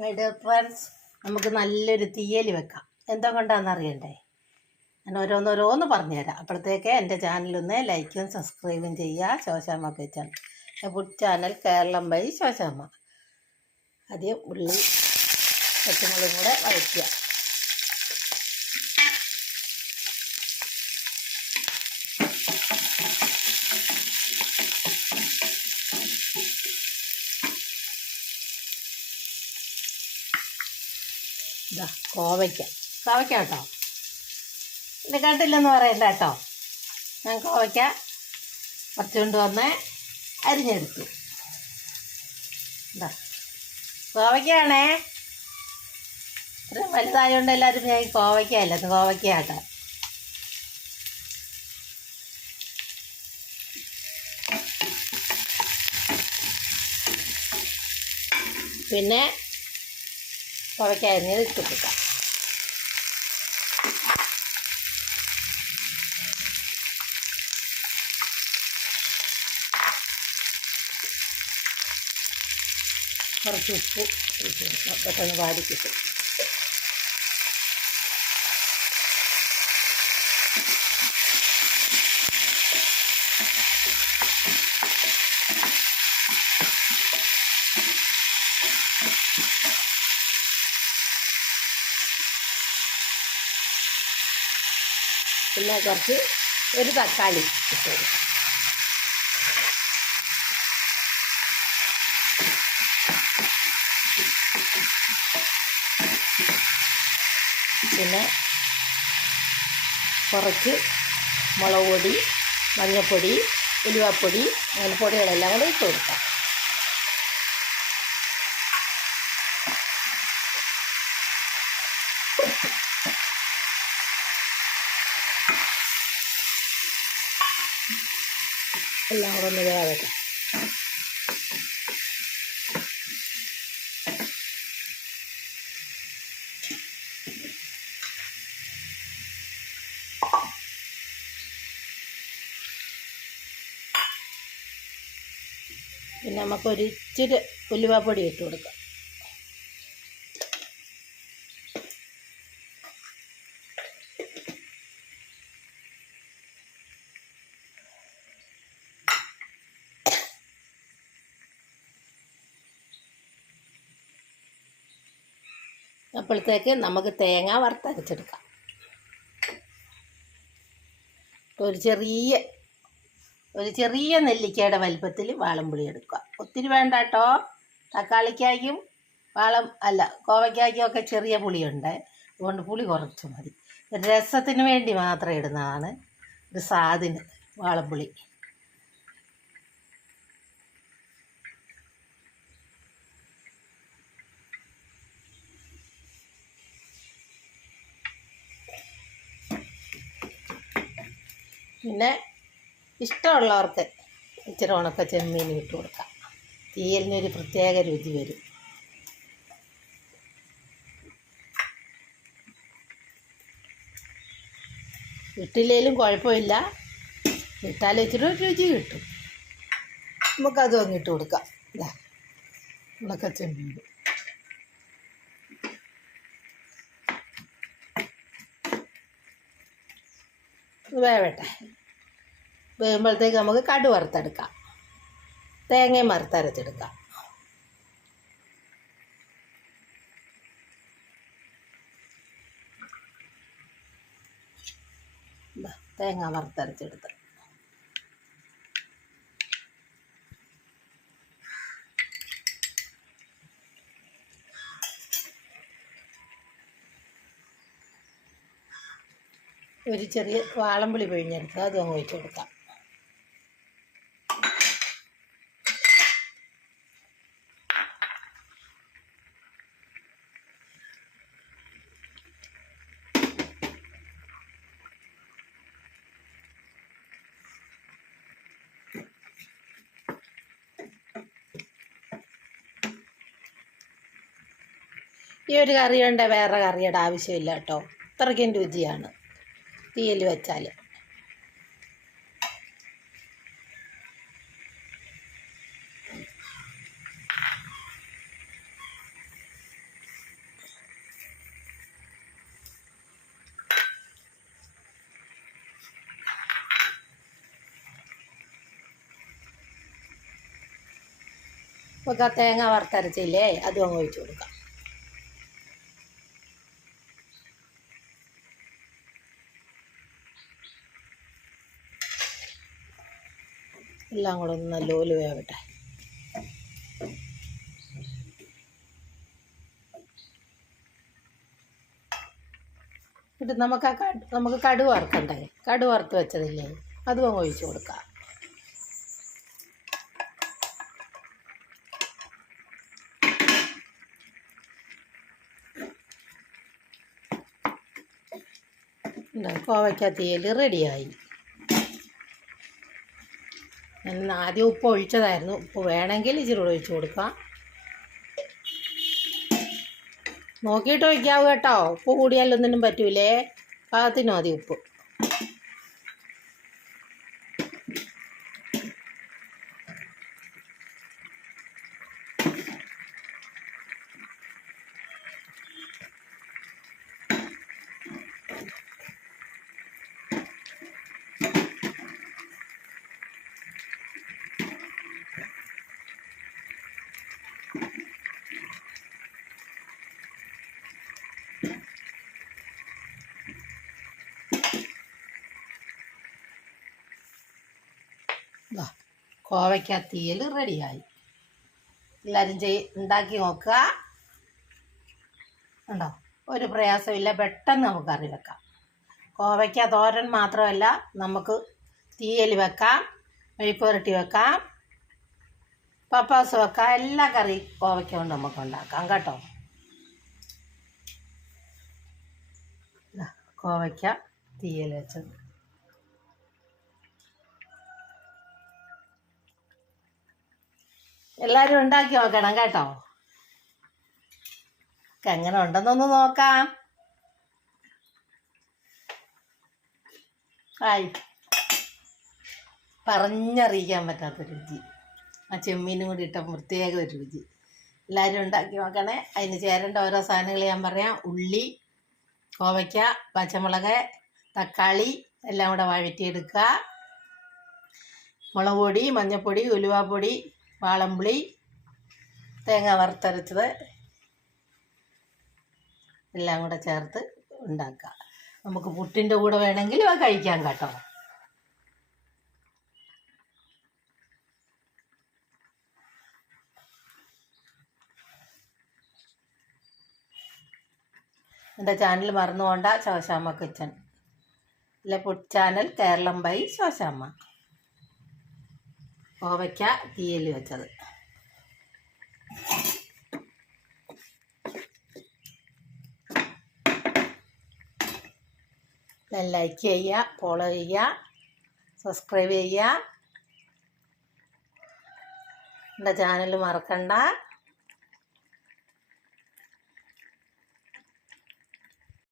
My dear friends, നമുക്ക് നല്ലൊരു തീയൽ വെക്കാം. എന്താ കൊണ്ടാണെന്ന് അറിയണ്ടേ? ഞാൻ ഓരോന്നോരോന്ന് പറഞ്ഞുതരാം. അപ്പോഴത്തേക്ക് എൻ്റെ ചാനലൊന്ന് ലൈക്കും സബ്സ്ക്രൈബും ചെയ്യുക. Shoshamma kitchen food channel, Kerala by Shoshamma. ആദ്യം ഉള്ളി പച്ചമുളകും കൂടെ വഴറ്റുക. ഇതാ കോവയ്ക്ക കേട്ടോ, ഇത് കണ്ടില്ലെന്ന് പറയണ്ട കേട്ടോ. ഞാൻ കോവയ്ക്ക പറിച്ചുകൊണ്ട് വന്ന് അരിഞ്ഞെടുത്തു. ഇതാ കോവയ്ക്കാണേ, ഇത്രയും വലുതായതുകൊണ്ട് എല്ലാവരും ഞാൻ കോവയ്ക്കല്ല, കോവയ്ക്ക കേട്ടോ. പിന്നെ കോവയ്ക്ക അരിഞ്ഞത് ഇട്ട് കൊടുക്കാം. കുറച്ച് ഉപ്പ് ഇട്ട് കൊടുക്കാം, പെട്ടെന്ന് വാടി കിട്ടും. പിന്നെ ഒരു തക്കാളി ഇട്ട് കൊടുക്കാം. പിന്നെ കുറച്ച് മുളക് പൊടി, മഞ്ഞൾപ്പൊടി, ഉലുവാപ്പൊടി, അങ്ങനെ പൊടികളെല്ലാം കൂടെ ഇട്ട് കൊടുക്കാം. എല്ലാം കൂടെ ഒന്ന് വേവട്ടെ. പിന്നെ നമുക്കൊരു ഇച്ചിരി ഉലുവാപ്പൊടി ഇട്ട് കൊടുക്കാം. അപ്പോഴത്തേക്ക് നമുക്ക് തേങ്ങ വറുത്തരച്ചെടുക്കാം. ഒരു ചെറിയ നെല്ലിക്കയുടെ വലിപ്പത്തിൽ വാളംപുളി എടുക്കുക. ഒത്തിരി വേണ്ട കേട്ടോ. തക്കാളിക്കായ്ക്കും കോവയ്ക്കായ്ക്കും ഒക്കെ ചെറിയ പുളിയുണ്ട്, അതുകൊണ്ട് പുളി കുറച്ച് മതി. രസത്തിന് വേണ്ടി മാത്രം ഇടുന്നതാണ്, ഒരു സ്വാദിന് വാളംപുളി. പിന്നെ ഇഷ്ടമുള്ളവർക്ക് ഇച്ചിരി ഉണക്ക ചെമ്മീൻ ഇട്ട് കൊടുക്കാം. തീയലിനൊരു പ്രത്യേക രുചി വരും. ഇട്ടില്ലേലും കുഴപ്പമില്ല, ഇട്ടാലും ഇച്ചിരി രുചി കിട്ടും. നമുക്കതും അങ്ങ് ഇട്ട് കൊടുക്കാം. ഇതാ ഉണക്ക ചെമ്മീൻ. വേവട്ടെ. വേകുമ്പോഴത്തേക്ക് നമുക്ക് കടു വറുത്തെടുക്കാം, തേങ്ങയും വറുത്തരച്ചെടുക്കാം. തേങ്ങ വറുത്തരച്ചെടുത്ത് ഒരു ചെറിയ വാളംപുളി പിഴിഞ്ഞെടുത്ത് അതും അങ്ങ് ഒഴിച്ച് കൊടുക്കാം. ഈ ഒരു കറി കൊണ്ട് വേറെ കറിയുടെ ആവശ്യമില്ല കേട്ടോ, അത്രയ്ക്കും രുചിയാണ് തീയൽ വെച്ചാൽ. നമുക്ക് ആ തേങ്ങ വറുത്തരച്ചില്ലേ അതും അങ്ങ് ഒഴിച്ച് കൊടുക്കാം. എല്ലാം കൂടെ ഒന്ന് നല്ലപോലെ വേവട്ടെ. എന്നിട്ട് നമുക്ക് കടുക് വറുക്കണ്ടേ? കടുക് വറുത്ത് വെച്ചതില്ലേ അതും അങ്ങ് ഒഴിച്ച് കൊടുക്കാം. കോവയ്ക്ക തീയൽ റെഡിയായി. ഞാൻ ആദ്യം ഉപ്പ് ഒഴിച്ചതായിരുന്നു. ഉപ്പ് വേണമെങ്കിൽ ഇച്ചിരി കൂടെ ഒഴിച്ച് കൊടുക്കാം. നോക്കിയിട്ട് ഒഴിക്കാവൂ കേട്ടോ. ഉപ്പ് കൂടിയാലൊന്നിനും പറ്റൂലേ. പാകത്തിന് മതി ഉപ്പ്. കോവയ്ക്ക തീയൽ റെഡിയായി. എല്ലാവരും ഉണ്ടാക്കി നോക്കുക. ഉണ്ടോ? ഒരു പ്രയാസമില്ല, പെട്ടെന്ന് നമുക്ക് കറി വെക്കാം. കോവയ്ക്ക തോരൻ മാത്രമല്ല, നമുക്ക് തീയൽ വെക്കാം, മെഴുക്കുവരട്ടി വെക്കാം, പപ്പാസ് വെക്കാം. എല്ലാ കറി കോവയ്ക്ക കൊണ്ട് നമുക്ക് ഉണ്ടാക്കാം കേട്ടോ. കോവയ്ക്ക തീയൽ വെച്ചത് എല്ലാവരും ഉണ്ടാക്കി നോക്കണം കേട്ടോ. എങ്ങനെ ഉണ്ടെന്നൊന്ന് നോക്കാം. ഹായ്, പറഞ്ഞറിയിക്കാൻ പറ്റാത്ത രുചി. ആ ചെമ്മീനും കൂടി ഇട്ട പ്രത്യേക ഒരു രുചി. എല്ലാവരും ഉണ്ടാക്കി നോക്കണേ. അതിന് ചേരേണ്ട ഓരോ സാധനങ്ങൾ ഞാൻ പറയാം. ഉള്ളി, കോവയ്ക്ക, പച്ചമുളക്, തക്കാളി എല്ലാം കൂടെ വഴറ്റിയെടുക്കുക. മുളക് പൊടി, മഞ്ഞൾപ്പൊടി, ഉലുവാപ്പൊടി, വാളംപുളി, തേങ്ങ വറുത്തരച്ചത് എല്ലാം കൂടെ ചേർത്ത് ഉണ്ടാക്കുക. നമുക്ക് പുട്ടിൻ്റെ കൂടെ വേണമെങ്കിൽ അത് കഴിക്കാം കേട്ടോ. എൻ്റെ ചാനൽ മറന്നു പോണ്ട, ശോശാമ്മ കിച്ചൺ അല്ലെ food channel, Kerala by Shoshamma. കോവയ്ക്ക തീയൽ വെച്ചത്. ലൈക്ക് ചെയ്യുക, ഫോളോ ചെയ്യുക, സബ്സ്ക്രൈബ് ചെയ്യുക. എൻ്റെ ചാനൽ മറക്കണ്ട.